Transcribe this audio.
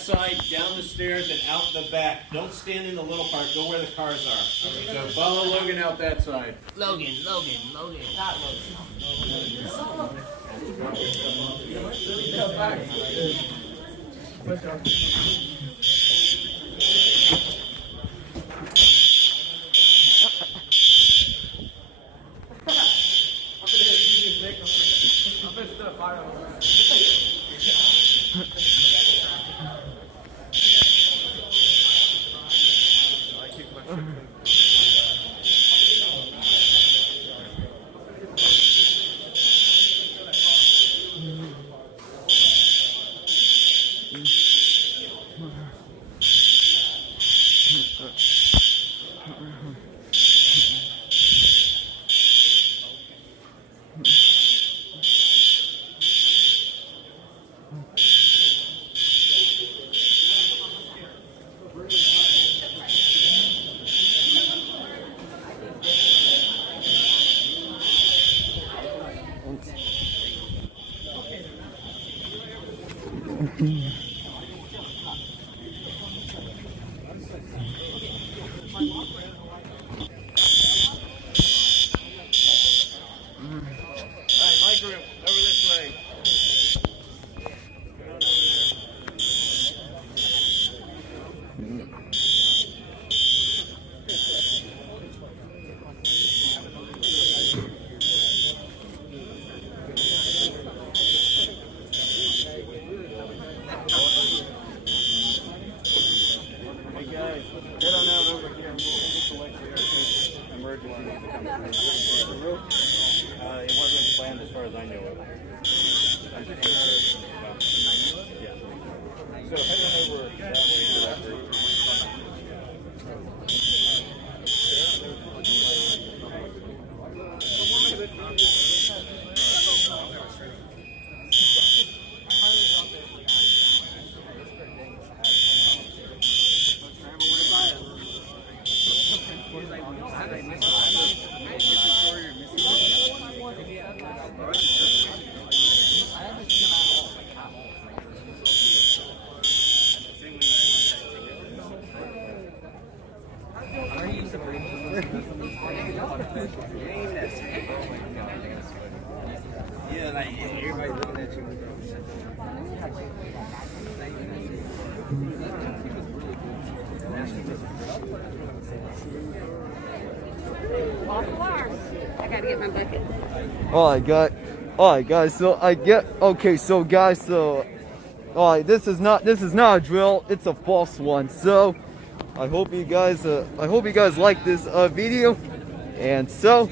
that side, down the stairs, and out the back. Don't stand in the little part. Go where the cars are. So follow Logan out that side. Logan. Not Logan. Alright, my group, over this way. Hey guys, get on out over here and we'll collect the emergency. The roof, it wasn't planned as far as I knew it. Yeah. So head on over that way to that group. Yeah, like everybody looking at you. I gotta get my bucket. Alright guys, so alright, this is not a drill, it's a false one. So I hope you guys like this video, and so